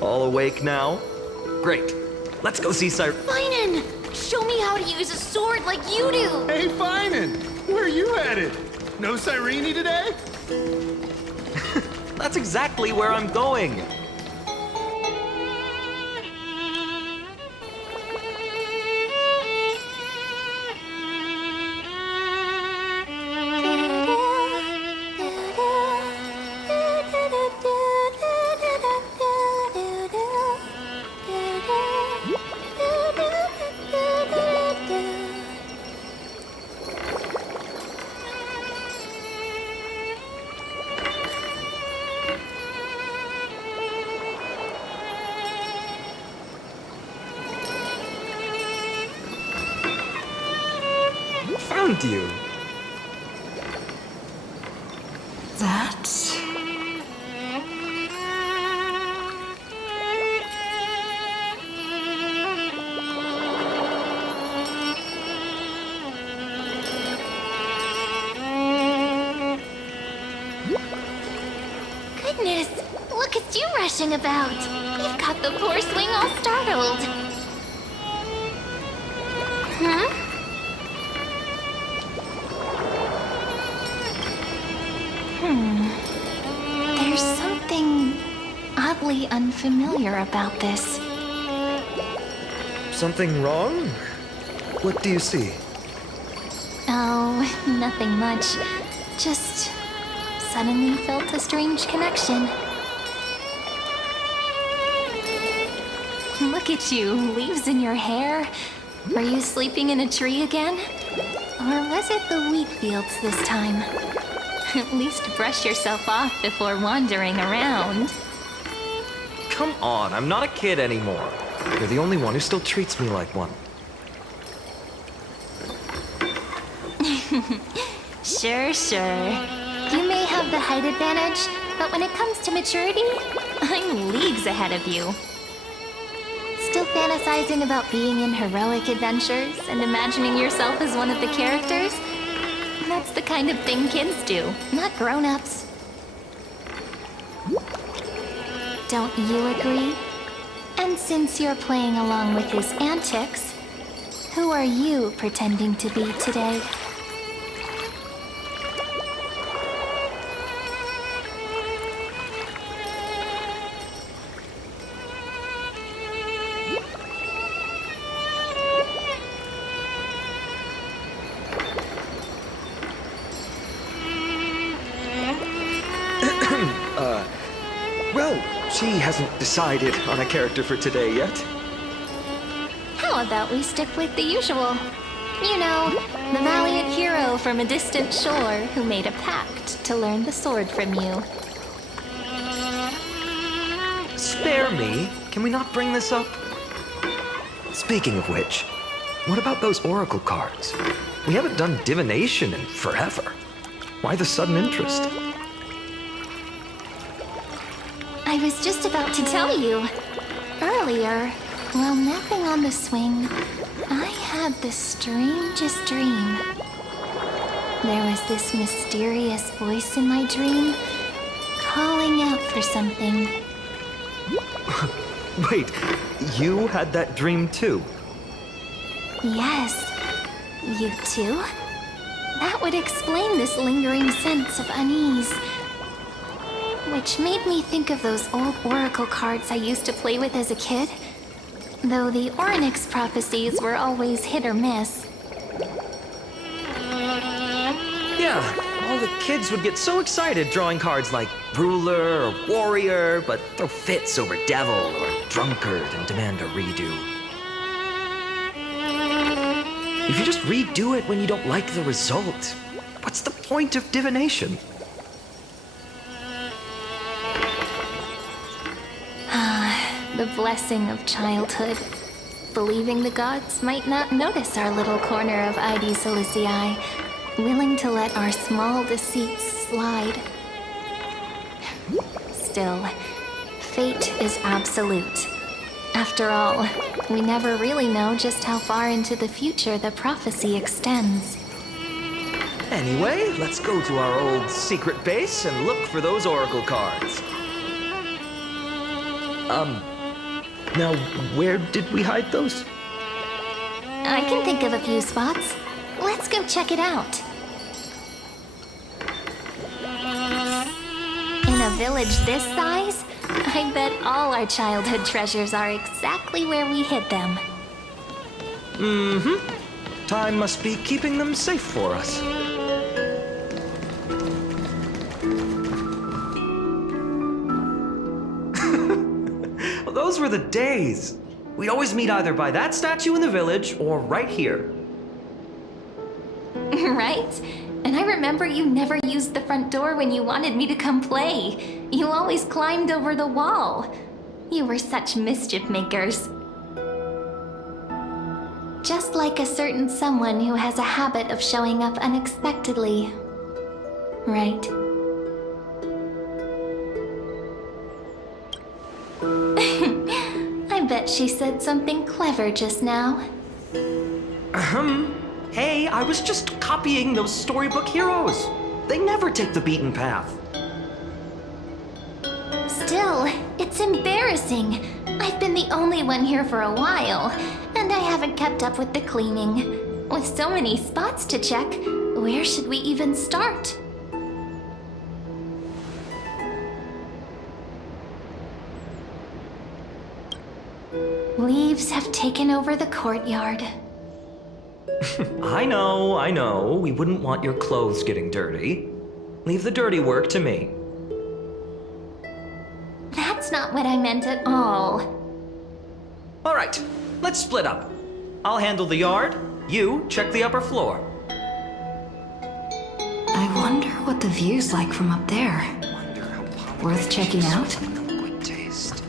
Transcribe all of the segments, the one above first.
All awake now? Great. Let's go see Finan! Show me how to use a sword like you do! Hey, Finan! Where are you headed? No Cyrene today? That's exactly where I'm going. Found you. That... Goodness, look at you rushing about. You've got the poor swing all startled. Huh? There's something oddly unfamiliar about this. Something wrong? What do you see? Oh, nothing much. Just suddenly felt a strange connection. Look at you, leaves in your hair. Were you sleeping in a tree again? Or was it the wheat fields this time? At least brush yourself off before wandering around. Come on, I'm not a kid anymore. You're the only one who still treats me like one. Sure, sure. You may have the height advantage, but when it comes to maturity, I'm leagues ahead of you. Still fantasizing about being in heroic adventures and imagining yourself as one of the characters? That's the kind of thing kids do, not grown-ups. Don't you agree? And since you're playing along with his antics, who are you pretending to be today? Well, she hasn't decided on a character for today yet. How about we stick with the usual? You know, the valiant hero from a distant shore who made a pact to learn the sword from you. Spare me. Can we not bring this up? Speaking of which, what about those oracle cards? We haven't done divination in forever. Why the sudden interest? I was just about to tell you. Earlier, while napping on the swing, I had the strangest dream. There was this mysterious voice in my dream, calling out for something. Wait, you had that dream too? Yes, you too? That would explain this lingering sense of unease. Which made me think of those old oracle cards I used to play with as a kid. Though the Ornyx prophecies were always hit or miss. Yeah, all the kids would get so excited drawing cards like ruler or warrior, but throw fits over devil or drunkard and demand a redo. If you just redo it when you don't like the result, what's the point of divination? The blessing of childhood. Believing the gods might not notice our little corner of ID Silicii, willing to let our small deceits slide. Still, fate is absolute. After all, we never really know just how far into the future the prophecy extends. Anyway, let's go to our old secret base and look for those oracle cards. Now, where did we hide those? I can think of a few spots. Let's go check it out. In a village this size, I bet all our childhood treasures are exactly where we hid them. Time must be keeping them safe for us. Those were the days. We'd always meet either by that statue in the village or right here. Right? And I remember you never used the front door when you wanted me to come play. You always climbed over the wall. You were such mischief makers. Just like a certain someone who has a habit of showing up unexpectedly. Right? I bet she said something clever just now. Hey, I was just copying those storybook heroes. They never take the beaten path. Still, it's embarrassing. I've been the only one here for a while, and I haven't kept up with the cleaning. With so many spots to check, where should we even start? Leaves have taken over the courtyard. I know. We wouldn't want your clothes getting dirty. Leave the dirty work to me. That's not what I meant at all. All right, let's split up. I'll handle the yard. You check the upper floor. I wonder what the view's like from up there. Worth checking out? Good taste.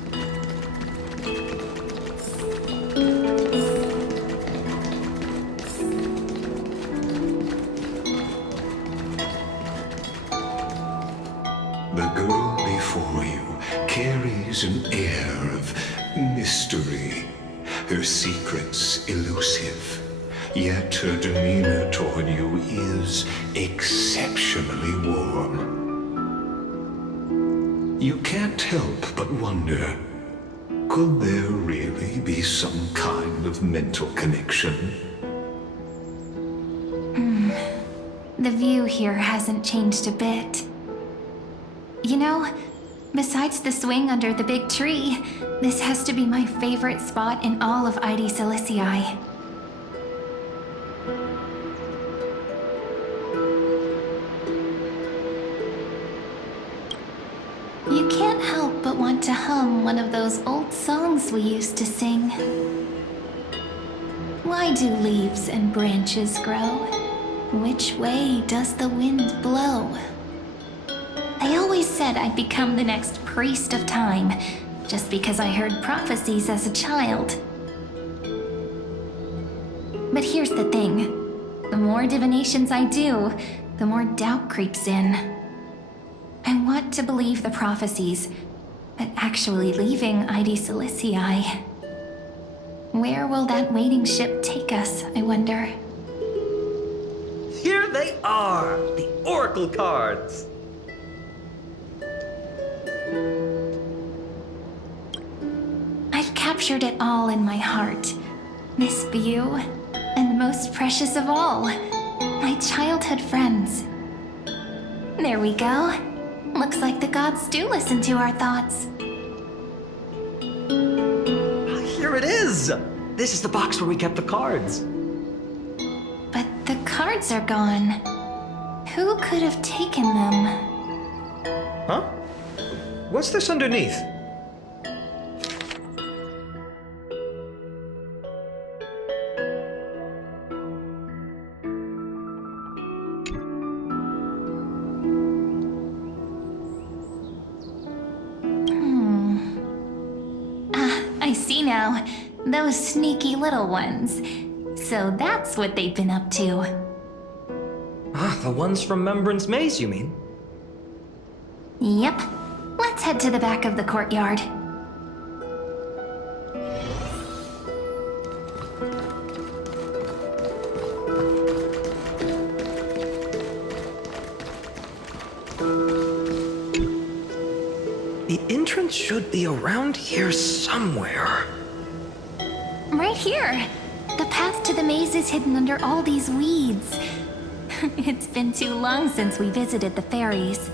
The girl before you carries an air of mystery, her secrets elusive, yet her demeanor toward you is exceptionally warm. You can't help but wonder, could there really be some kind of mental connection? The view here hasn't changed a bit. You know, besides the swing under the big tree, this has to be my favorite spot in all of ID Silicii. You can't help but want to hum one of those old songs we used to sing. Why do leaves and branches grow? Which way does the wind blow? I always said I'd become the next priest of time, just because I heard prophecies as a child. But here's the thing. The more divinations I do, the more doubt creeps in. I want to believe the prophecies, but actually leaving ID Silicii. Where will that waiting ship take us, I wonder? Here they are, the Oracle cards. I've captured it all in my heart. This view, and most precious of all, my childhood friends. There we go. Looks like the gods do listen to our thoughts. Here it is. This is the box where we kept the cards. But the cards are gone. Who could have taken them? Huh? What's this underneath? I see now. Those sneaky little ones. So that's what they've been up to. Ah, the ones from Remembrance Maze, you mean? Yep. Let's head to the back of the courtyard. The entrance should be around here somewhere. Right here. The path to the maze is hidden under all these weeds. It's been too long since we visited the fairies.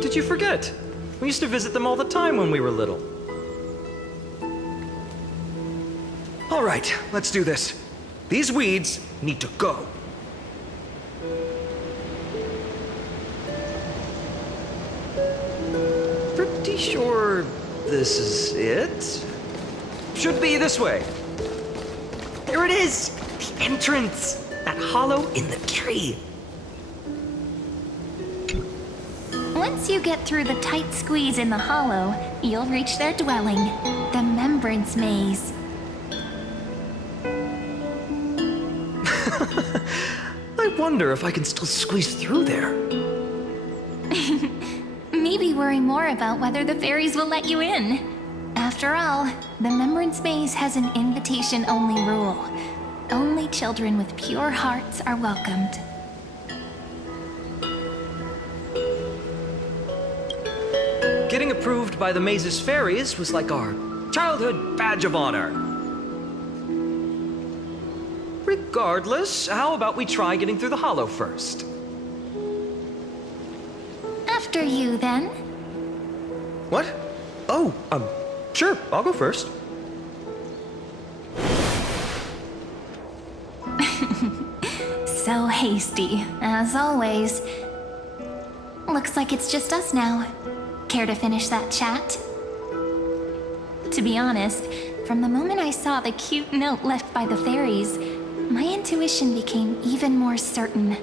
Did you forget? We used to visit them all the time when we were little. All right, let's do this. These weeds need to go. Pretty sure this is it? Should be this way. There it is! The entrance! That hollow in the tree. Once you get through the tight squeeze in the hollow, you'll reach their dwelling, the Remembrance Maze. I wonder if I can still squeeze through there. Maybe worry more about whether the fairies will let you in. After all, the Remembrance Maze has an invitation-only rule. Only children with pure hearts are welcomed. Getting approved by the maze's fairies was like our childhood badge of honor. Regardless, how about we try getting through the hollow first? After you, then. What? Oh, sure, I'll go first. So hasty, as always. Looks like it's just us now. Care to finish that chat? To be honest, from the moment I saw the cute note left by the fairies, my intuition became even more certain.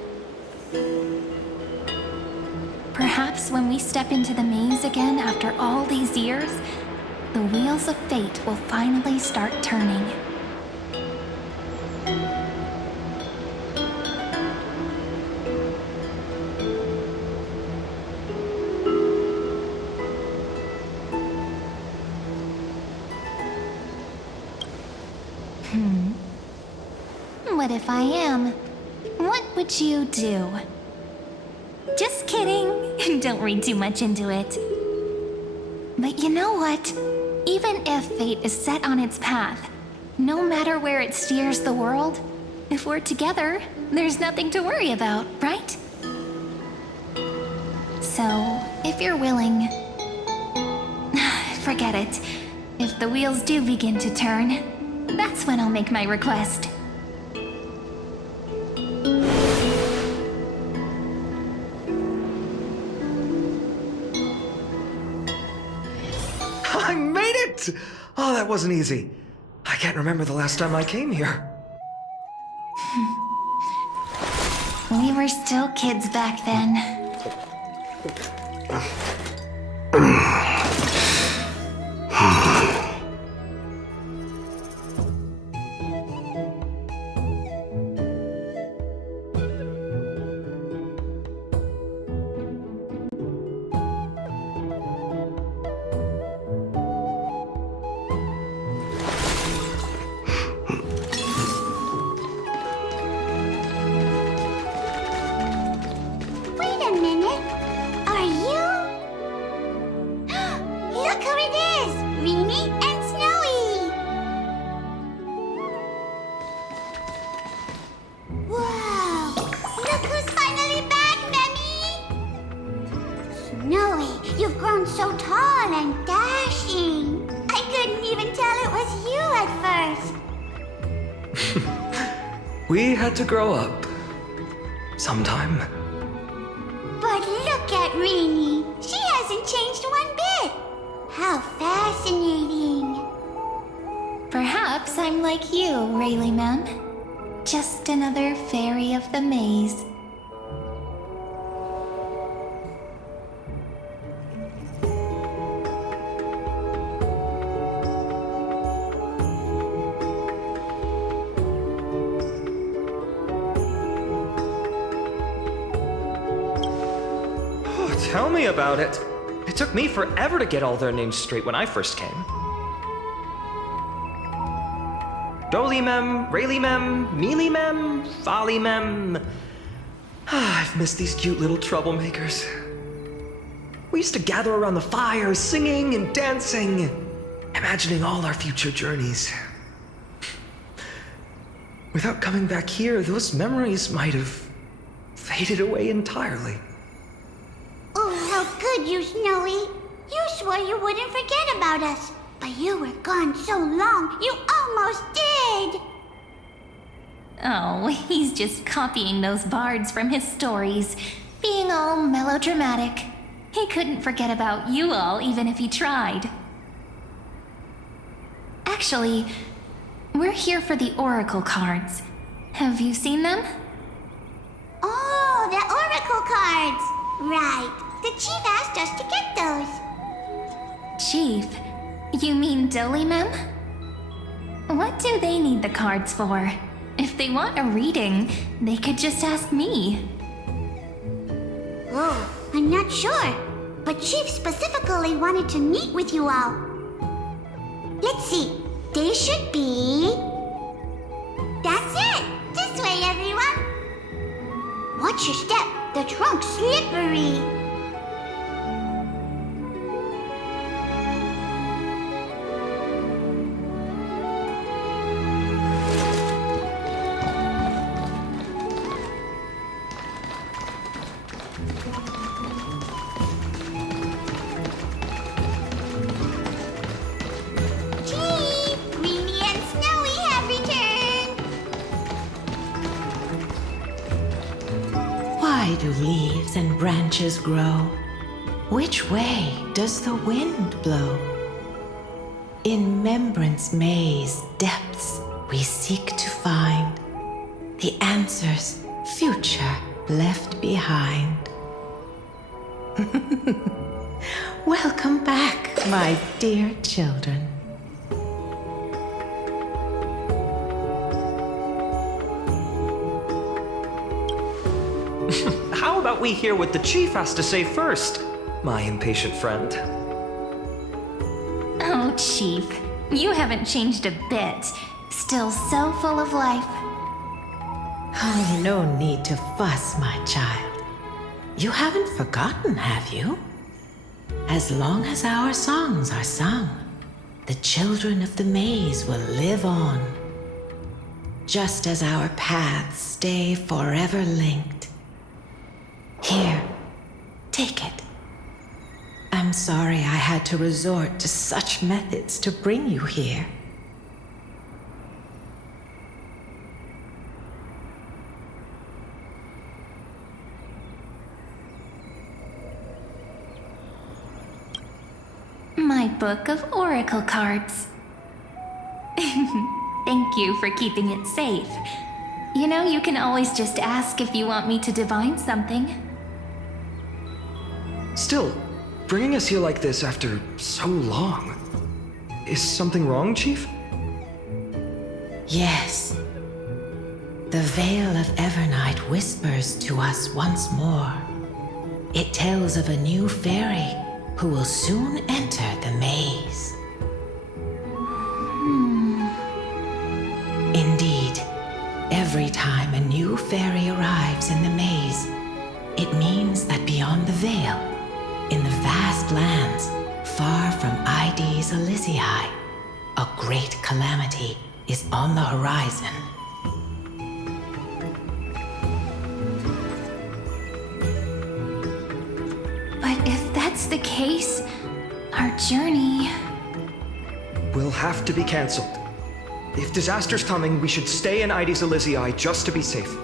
Perhaps when we step into the maze again after all these years, the wheels of fate will finally start turning. What if I am? What would you do? Just kidding. Don't read too much into it. But you know what? Even if fate is set on its path, no matter where it steers the world, if we're together, there's nothing to worry about, right? So, if you're willing... Forget it. If the wheels do begin to turn, that's when I'll make my request. I made it! Oh, that wasn't easy. I can't remember the last time I came here. We were still kids back then. Wait a minute. Are you? Look who it is! Reenie and Snowy! Wow! Look who's finally back, Memmy! Snowy, you've grown so tall and dashing. I couldn't even tell it was you at first. We had to grow up. Sometime. But look at Reenie. She hasn't changed one bit. How fascinating. Perhaps I'm like you, Rayleigh Mem. Just another fairy of the maze. Oh, tell me about it. It took me forever to get all their names straight when I first came. Dolimem, Rayleigh Mem, Mealy Mem, Folly Mem. I've missed these cute little troublemakers. We used to gather around the fire, singing and dancing, imagining all our future journeys. Without coming back here, those memories might have faded away entirely. Oh, how good you, Snowy. You swore you wouldn't forget about us, but you were gone so long, you almost did. Oh, he's just copying those bards from his stories, being all melodramatic. He couldn't forget about you all even if he tried. Actually, we're here for the Oracle cards. Have you seen them? Oh, the Oracle cards. Right. The chief asked us to get those. Chief, you mean Dilly Mem? What do they need the cards for? If they want a reading, they could just ask me. Oh, I'm not sure. But Chief specifically wanted to meet with you all. Let's see. They should be... That's it! This way, everyone! Watch your step. The trunk's slippery. Chief, Greenie and Snowy have returned. Why do leaves and branches grow? Which way does the wind blow? In Remembrance Maze depths we seek to find the answers future left behind. Welcome back, my dear children. How about we hear what the chief has to say first, my impatient friend? Oh, Chief, you haven't changed a bit. Still so full of life. Oh, no need to fuss, my child. You haven't forgotten, have you? As long as our songs are sung, the children of the maze will live on. Just as our paths stay forever linked. Here, take it. I'm sorry I had to resort to such methods to bring you here. My book of Oracle cards. Thank you for keeping it safe. You know, you can always just ask if you want me to divine something. Still, bringing us here like this after so long. Is something wrong, Chief? Yes. The Veil of Evernight whispers to us once more. It tells of a new fairy who will soon enter the maze. Indeed, every time a new fairy arrives in the maze, it means that beyond the veil, in the vast lands far from Ides Elysiae, a great calamity is on the horizon. But if that's the case, our journey... Will have to be cancelled. If disaster's coming, we should stay in Ides Elysiae just to be safe.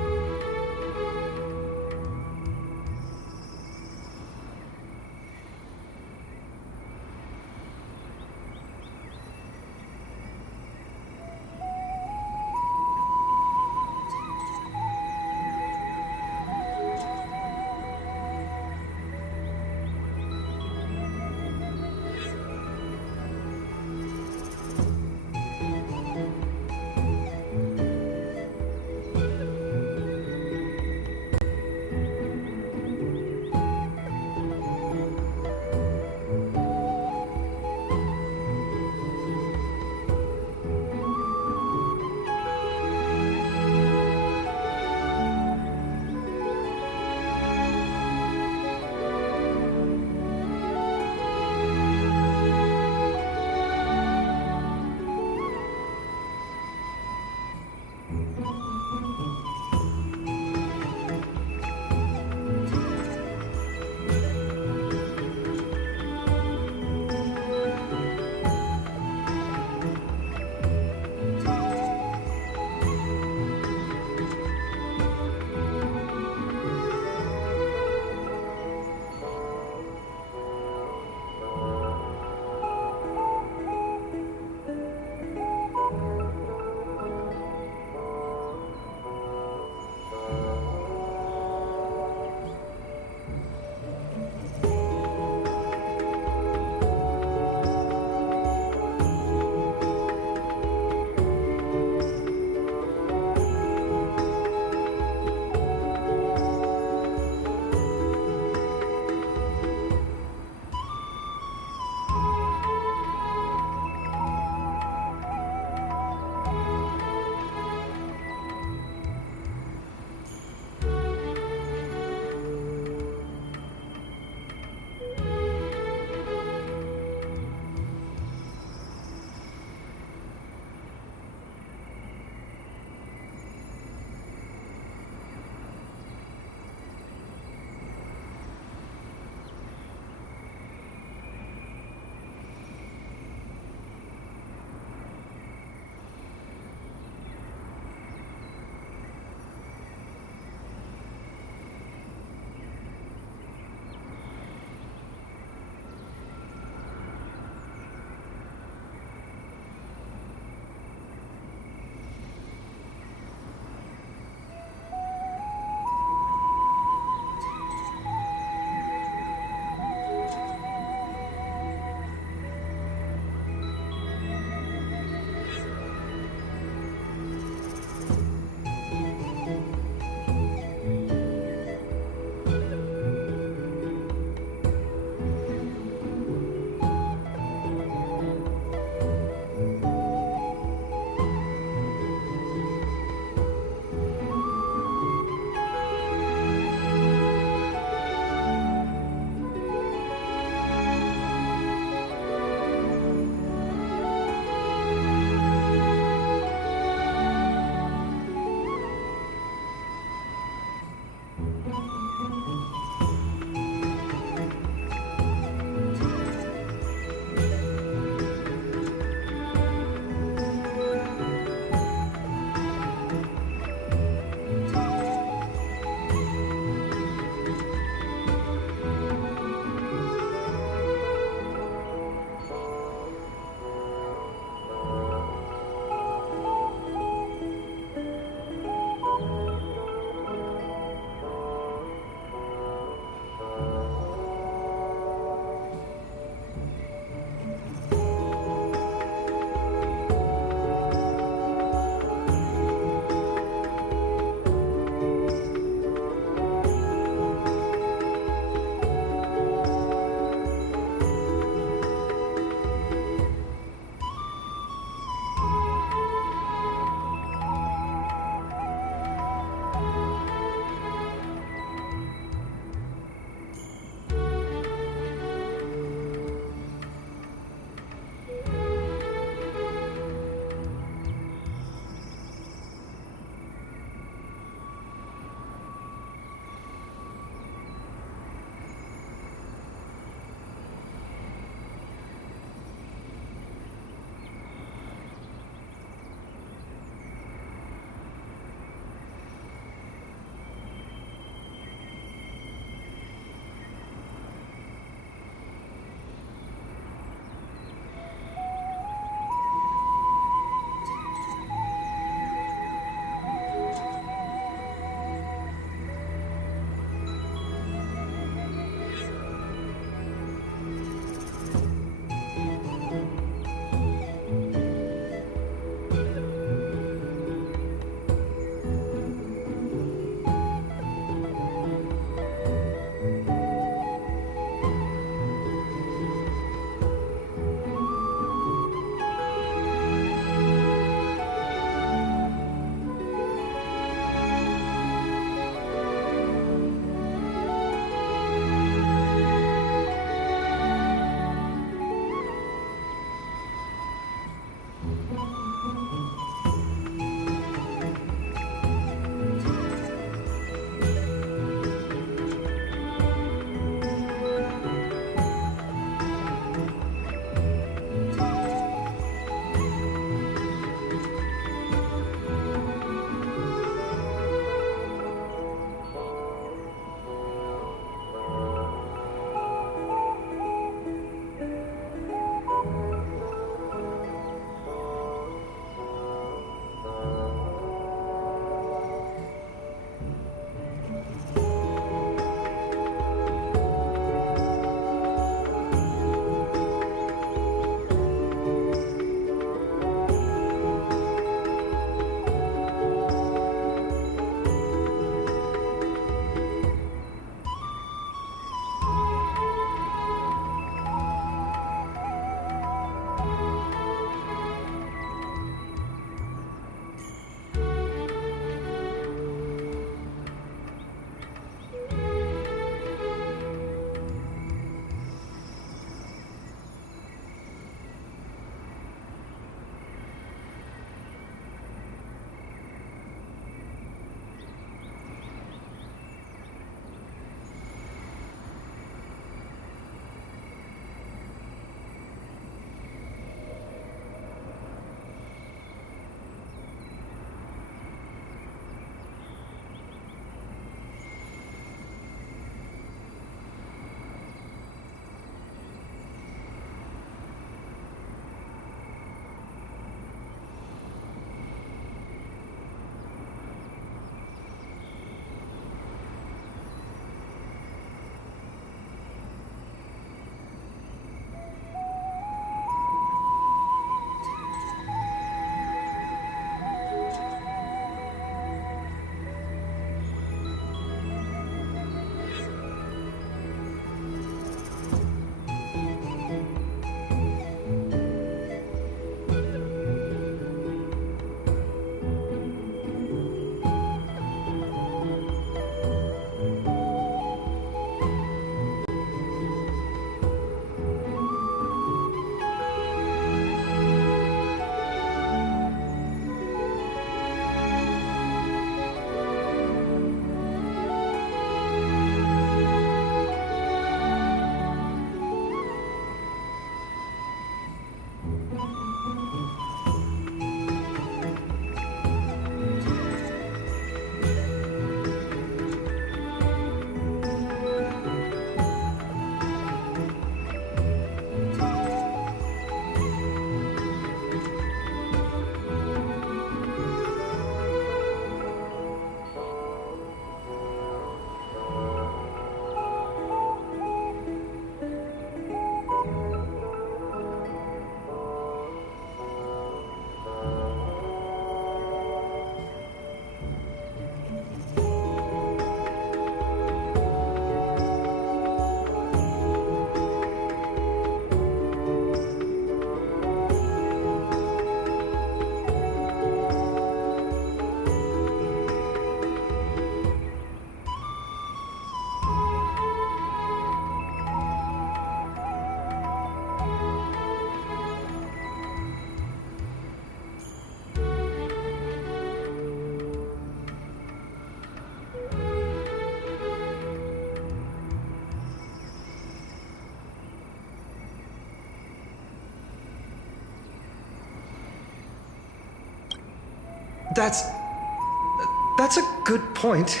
That's a good point.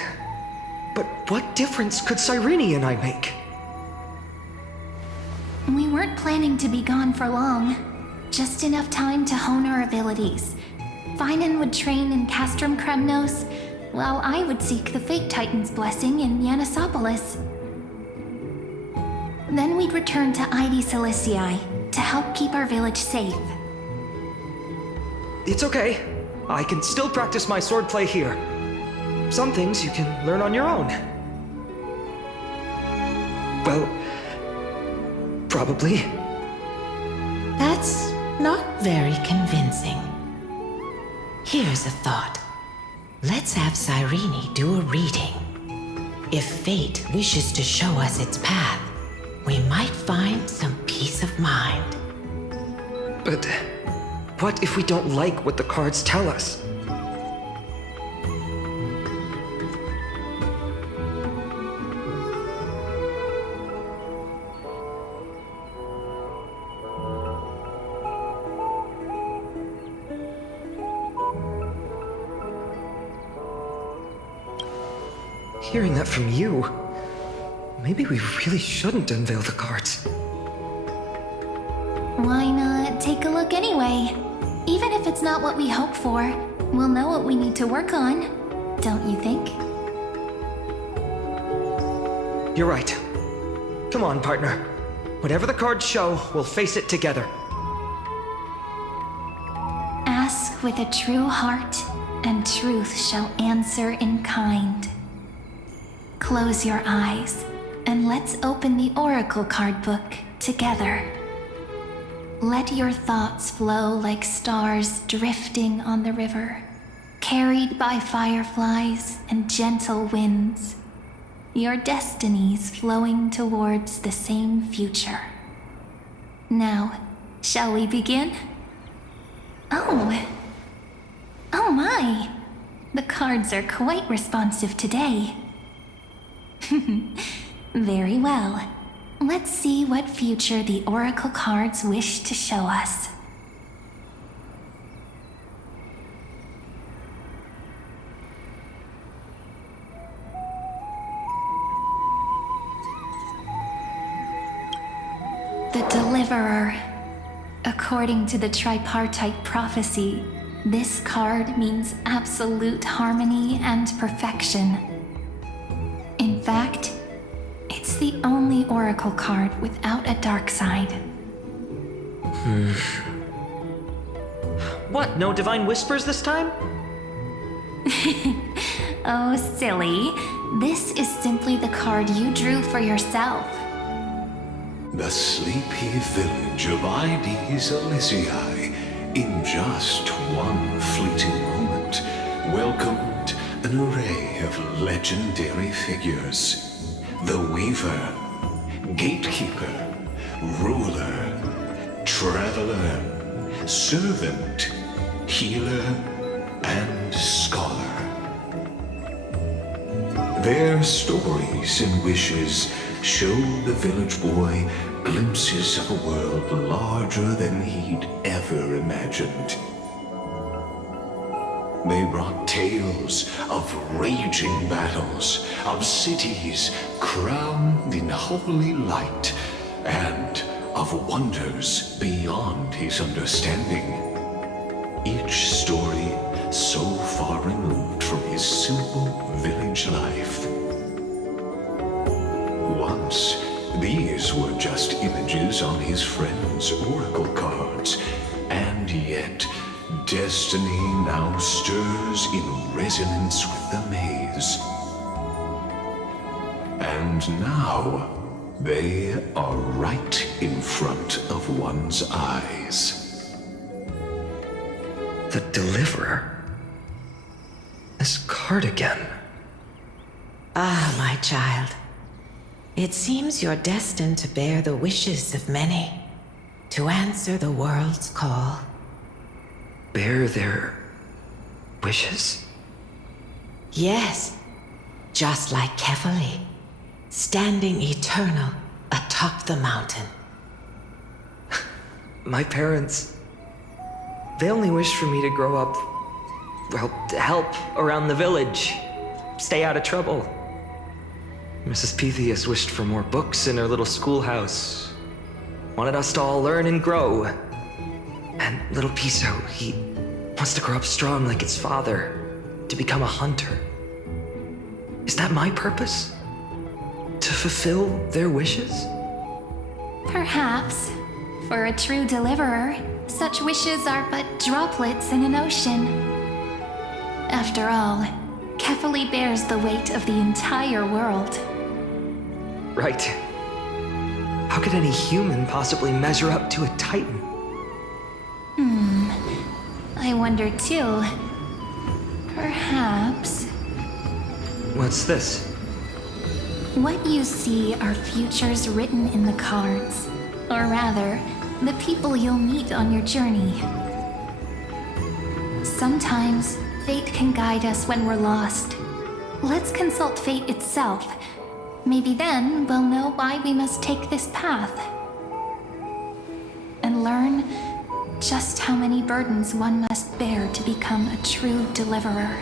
But what difference could Cyrene and I make? We weren't planning to be gone for long. Just enough time to hone our abilities. Finan would train in Castrum Kremnos, while I would seek the Fate Titan's blessing in Yanisopolis. Then we'd return to Ide Ciliciae to help keep our village safe. It's okay. I can still practice my swordplay here. Some things you can learn on your own. Well, probably. That's not very convincing. Here's a thought. Let's have Cyrene do a reading. If fate wishes to show us its path, we might find some peace of mind. But What if we don't like what the cards tell us? Hearing that from you, maybe we really shouldn't unveil the cards. Why not take a look anyway? Even if it's not what we hope for, we'll know what we need to work on, don't you think? You're right. Come on, partner. Whatever the cards show, we'll face it together. Ask with a true heart, and truth shall answer in kind. Close your eyes, and let's open the Oracle card book together. Let your thoughts flow like stars drifting on the river, carried by fireflies and gentle winds. Your destinies flowing towards the same future. Now, shall we begin? Oh my! The cards are quite responsive today. Very well. Let's see what future the Oracle cards wish to show us. The Deliverer. According to the tripartite prophecy, this card means absolute harmony and perfection. In fact, it's the only Oracle card without a dark side. What, no divine whispers this time? Oh, silly. This is simply the card you drew for yourself. The sleepy village of Ides Elysiae, in just one fleeting moment, welcomed an array of legendary figures. The Weaver, Gatekeeper, Ruler, Traveler, Servant, Healer, and Scholar. Their stories and wishes showed the village boy glimpses of a world larger than he'd ever imagined. They brought tales of raging battles, of cities crowned in holy light, and of wonders beyond his understanding. Each story so far removed from his simple village life. Once, these were just images on his friend's oracle cards, and yet destiny now stirs in resonance with the maze. And now, they are right in front of one's eyes. The Deliverer? This card again. Ah, my child. It seems you're destined to bear the wishes of many, to answer the world's call. Bear their wishes? Yes, just like Kefali, standing eternal atop the mountain. My parents, they only wished for me to grow up, well, to help around the village, stay out of trouble. Mrs. Pythias wished for more books in her little schoolhouse, wanted us to all learn and grow. And little Piso, he wants to grow up strong like his father, to become a hunter. Is that my purpose? To fulfill their wishes? Perhaps. For a true deliverer, such wishes are but droplets in an ocean. After all, Kefali bears the weight of the entire world. Right. How could any human possibly measure up to a Titan? I wonder too. Perhaps What's this? what you see are futures written in the cards. Or rather, the people you'll meet on your journey. Sometimes, fate can guide us when we're lost. Let's consult fate itself. Maybe then we'll know why we must take this path. And learn just how many burdens one must bear to become a true deliverer.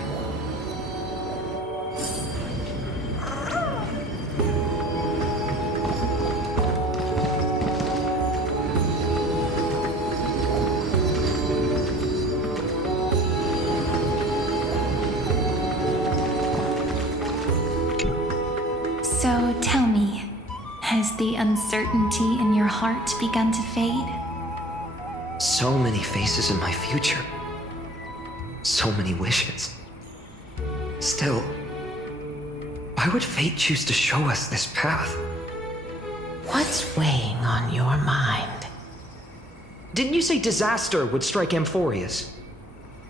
So tell me, has the uncertainty in your heart begun to fade? So many faces in my future. So many wishes. Still, why would fate choose to show us this path? What's weighing on your mind? Didn't you say disaster would strike Amphorius?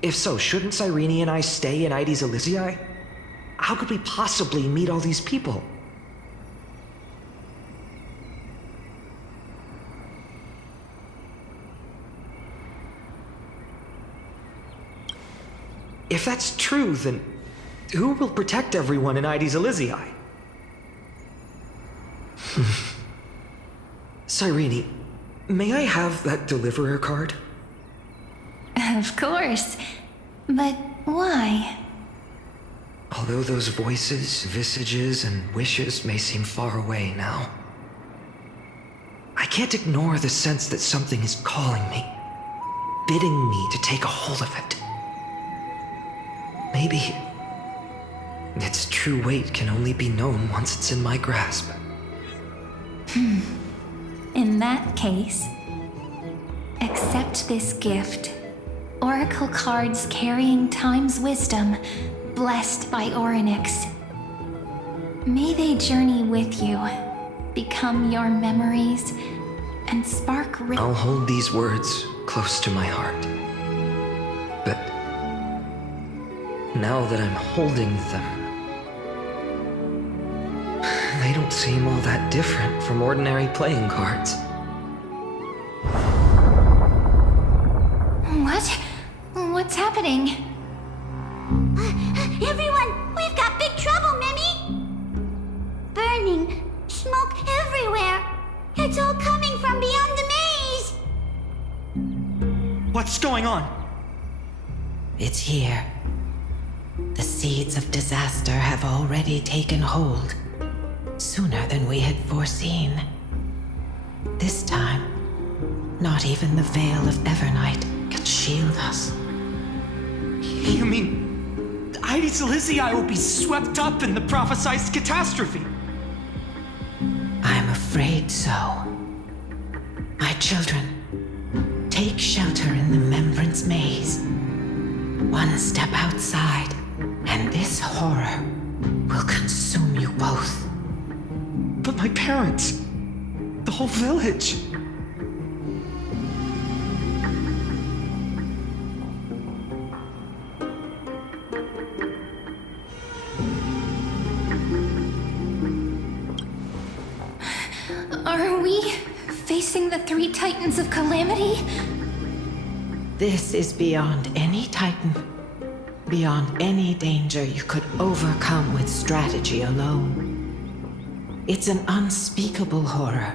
If so, shouldn't Cyrene and I stay in Ides Elysiae? How could we possibly meet all these people? If that's true, then who will protect everyone in Ides Elysiae? Cyrene, may I have that Deliverer card? Of course. But why? Although those voices, visages, and wishes may seem far away now, I can't ignore the sense that something is calling me, bidding me to take a hold of it. Maybe its true weight can only be known once it's in my grasp. In that case, accept this gift. Oracle cards carrying time's wisdom, blessed by Orynyx. May they journey with you, become your memories, and spark I'll hold these words close to my heart. But now that I'm holding them, they don't seem all that different from ordinary playing cards. What? What's happening? Everyone, we've got big trouble, Mimi! Burning, smoke everywhere. It's all coming from beyond the maze! What's going on? It's here. The seeds of disaster have already taken hold, sooner than we had foreseen. This time, not even the veil of Evernight can shield us. You mean Ides Elysiae will be swept up in the prophesized catastrophe? I'm afraid so. My children, take shelter in the Membrance Maze. One step outside, and this horror will consume you both. But my parents, the whole village. Are we facing the three titans of calamity? This is beyond any Titan, beyond any danger you could overcome with strategy alone. It's an unspeakable horror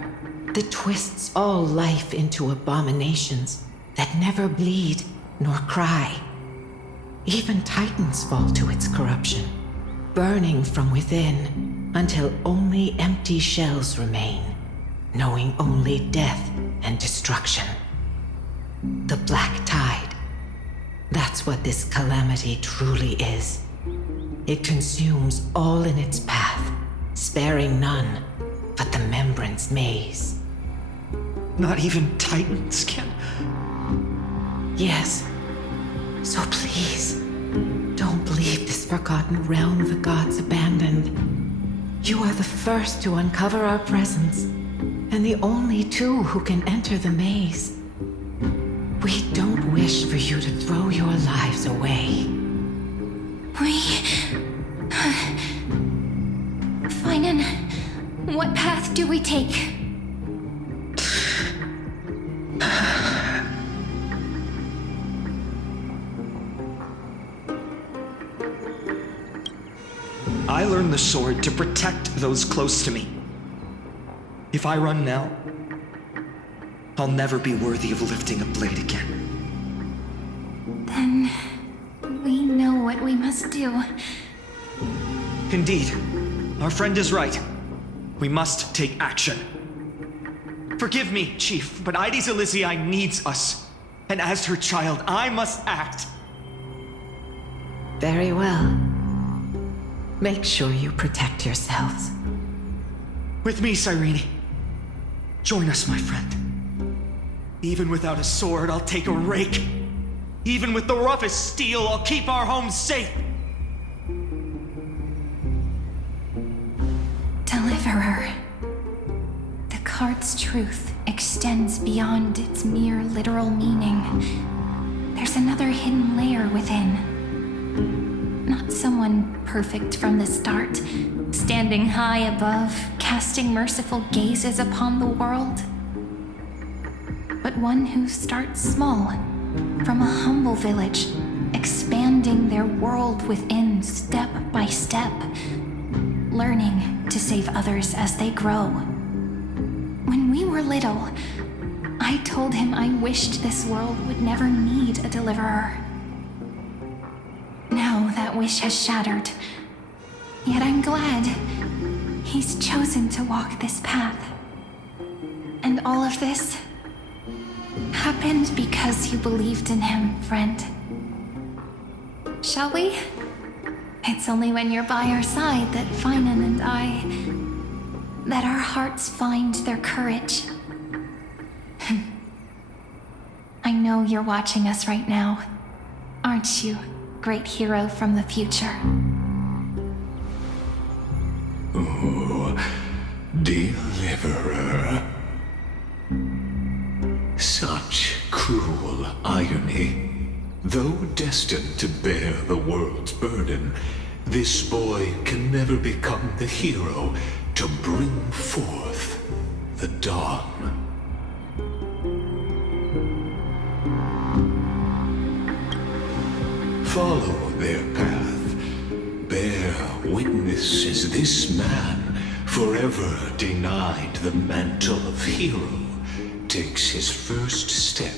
that twists all life into abominations that never bleed nor cry. Even Titans fall to its corruption, burning from within until only empty shells remain, knowing only death and destruction. The Black Tide. That's what this calamity truly is. It consumes all in its path, sparing none but the Membrance Maze. Not even Titans can. Yes. So please, don't leave this forgotten realm the gods abandoned. You are the first to uncover our presence, and the only two who can enter the maze. We don't wish for you to throw your lives away. Finan, what path do we take? I learned the sword to protect those close to me. If I run now, I'll never be worthy of lifting a blade again. Then we know what we must do. Indeed, our friend is right. We must take action. Forgive me, Chief, but Ides Elysiae needs us. And as her child, I must act. Very well. Make sure you protect yourselves. With me, Cyrene. Join us, my friend. Even without a sword, I'll take a rake. Even with the roughest steel, I'll keep our home safe. Deliverer. The card's truth extends beyond its mere literal meaning. There's another hidden layer within. Not someone perfect from the start, standing high above, casting merciful gazes upon the world. But one who starts small, from a humble village, expanding their world within step by step, learning to save others as they grow. When we were little, I told him I wished this world would never need a deliverer. Now that wish has shattered. Yet I'm glad he's chosen to walk this path. And all of this happened because you believed in him, friend. Shall we? It's only when you're by our side that Finan and that our hearts find their courage. I know you're watching us right now, aren't you, great hero from the future? Oh, deliverer. Such cruel irony. Though destined to bear the world's burden, this boy can never become the hero to bring forth the dawn. Follow their path. Bear witness as this man, forever denied the mantle of hero, takes his first step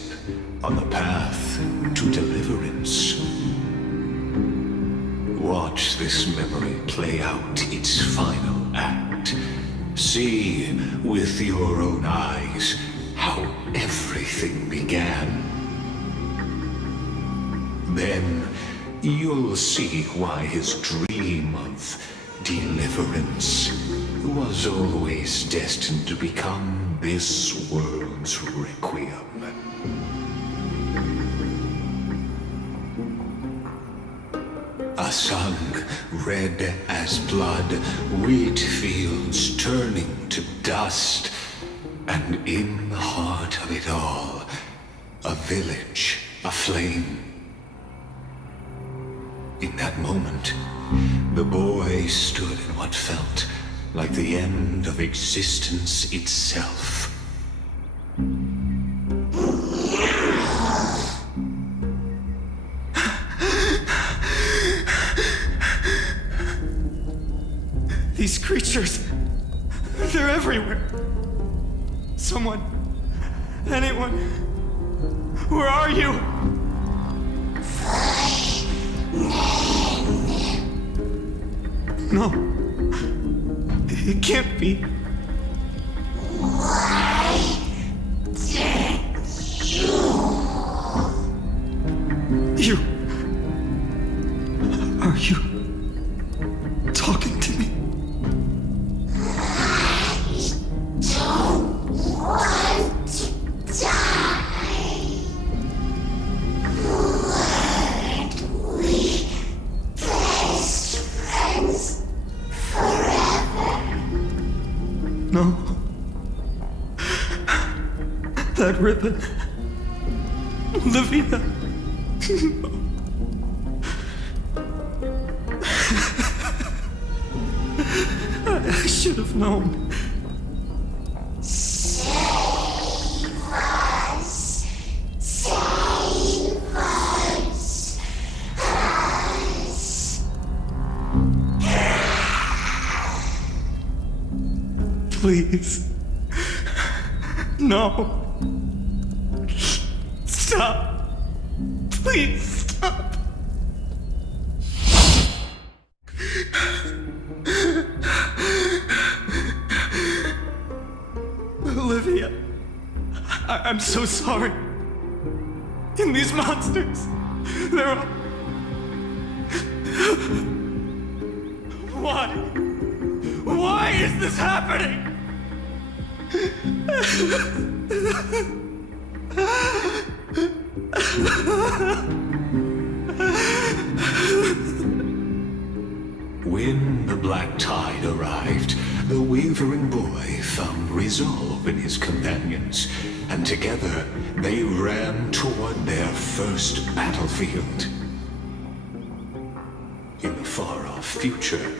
on the path to deliverance. Watch this memory play out its final act. See with your own eyes how everything began. Then you'll see why his dream of deliverance was always destined to become this world's requiem. A sun red as blood, wheat fields turning to dust, and in the heart of it all, a village aflame. In that moment, the boy stood in what felt like the end of existence itself. These creatures, they're everywhere. Someone, anyone, where are you? No, it can't be. You, are you talking to me? No. That ribbon. Olivia. I should have known. Please. No. Stop. Please stop. Olivia, I'm so sorry. And these monsters, they're all... Why? Why is this happening? When the black tide arrived, the wavering boy found resolve in his companions, and together they ran toward their first battlefield. In the far-off future,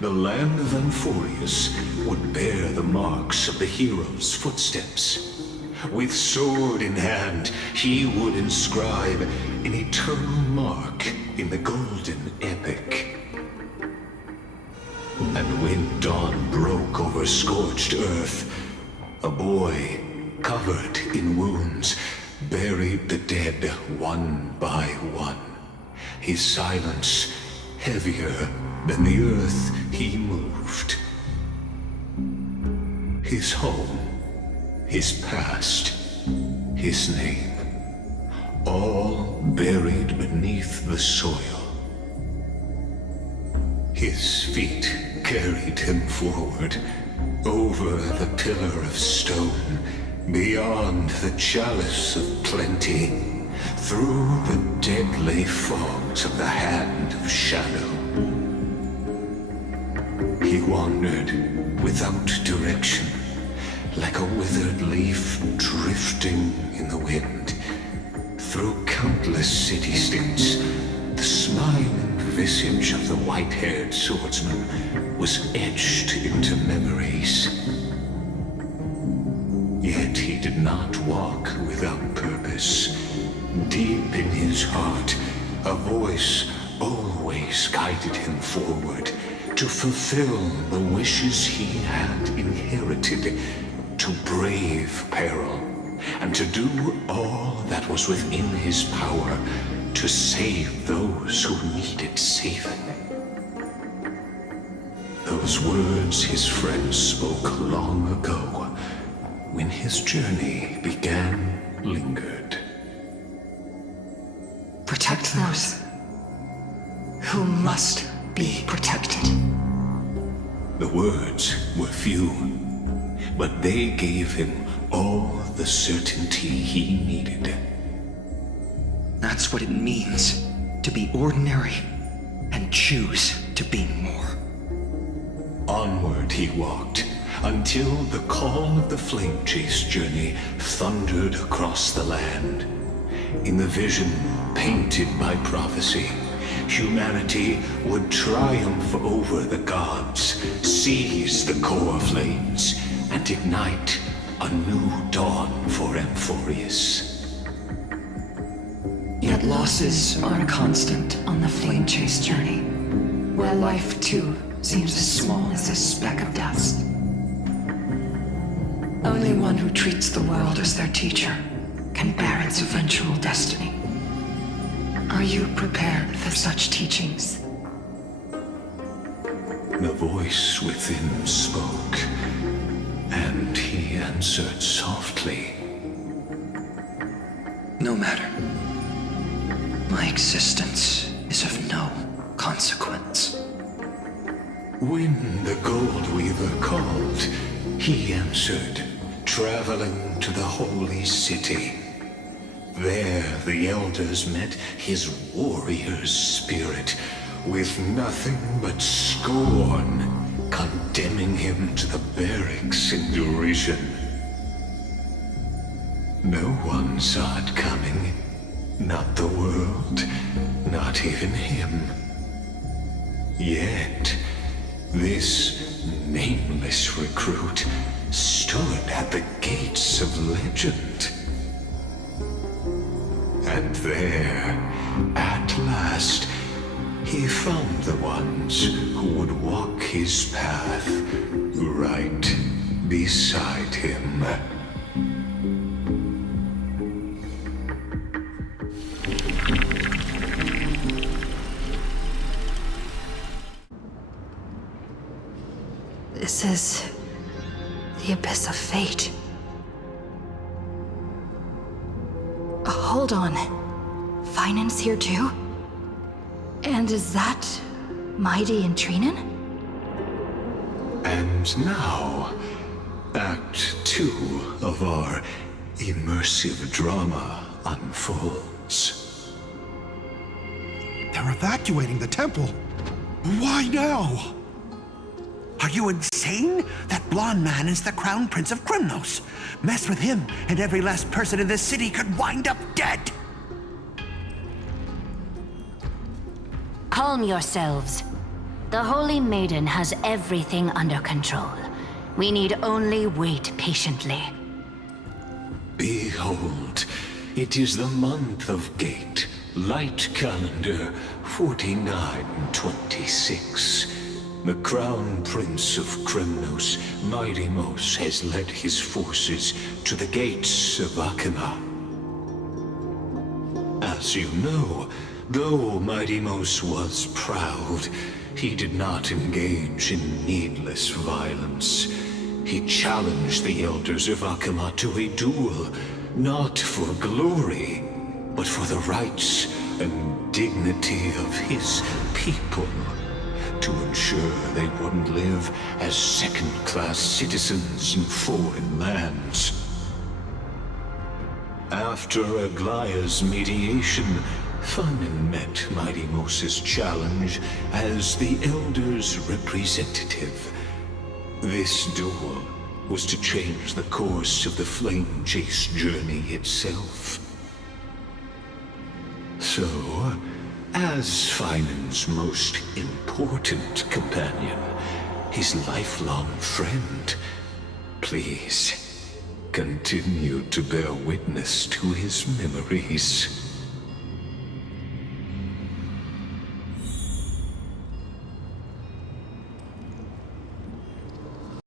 the land of Amphorius would bear the marks of the hero's footsteps. With sword in hand, he would inscribe an eternal mark in the golden epic. And when dawn broke over scorched earth, a boy, covered in wounds, buried the dead one by one. His silence heavier than the earth he moved. His home, his past, his name, all buried beneath the soil. His feet carried him forward, over the pillar of stone, beyond the chalice of plenty, through the deadly fogs of the hand of shadow. He wandered without direction, like a withered leaf drifting in the wind. Through countless city-states, the smiling visage of the white-haired swordsman was etched into memories. Yet he did not walk without purpose. Deep in his heart, a voice always guided him forward to fulfill the wishes he had inherited, to brave peril, and to do all that was within his power to save those who needed saving. Those words his friends spoke long ago, when his journey began, lingered. Protect those who must be protected. The words were few, but they gave him all the certainty he needed. That's what it means to be ordinary and choose to be more. Onward he walked, until the call of the flame chase journey thundered across the land. In the vision painted by prophecy, humanity would triumph over the gods, seize the core flames, and ignite a new dawn for Amphorius. Yet losses are constant on the flame chase journey, where life too seems as small as a speck of dust. Only one who treats the world as their teacher can bear its eventual destiny. Are you prepared for such teachings? The voice within spoke, and he answered softly. No matter. My existence is of no consequence. When the Gold Weaver called, he answered, traveling to the holy city. There the elders met his warrior's spirit, with nothing but scorn, condemning him to the barracks in derision. No one saw it coming. Not the world, not even him. Yet, this nameless recruit stood at the gates of legend. And there, at last, he found the ones who would walk his path right beside him. This is the abyss of fate. Hold on. Finance here too? And is that Mighty and Trinan? And now, Act 2 of our immersive drama unfolds. They're evacuating the temple. Why now? Are you insane? That blonde man is the Crown Prince of Krymnos. Mess with him, and every last person in this city could wind up dead. Calm yourselves. The Holy Maiden has everything under control. We need only wait patiently. Behold, it is the month of Gate, Light Calendar 4926. The Crown Prince of Krymnos, Midimos, has led his forces to the gates of Akima. As you know, though Midimos was proud, he did not engage in needless violence. He challenged the elders of Akima to a duel, not for glory, but for the rights and dignity of his people, to ensure they wouldn't live as second-class citizens in foreign lands. After Aglaya's mediation, Thunen met Midimos' challenge as the Elder's representative. This duel was to change the course of the Flame Chase journey itself. So, as Finan's most important companion, his lifelong friend, please continue to bear witness to his memories.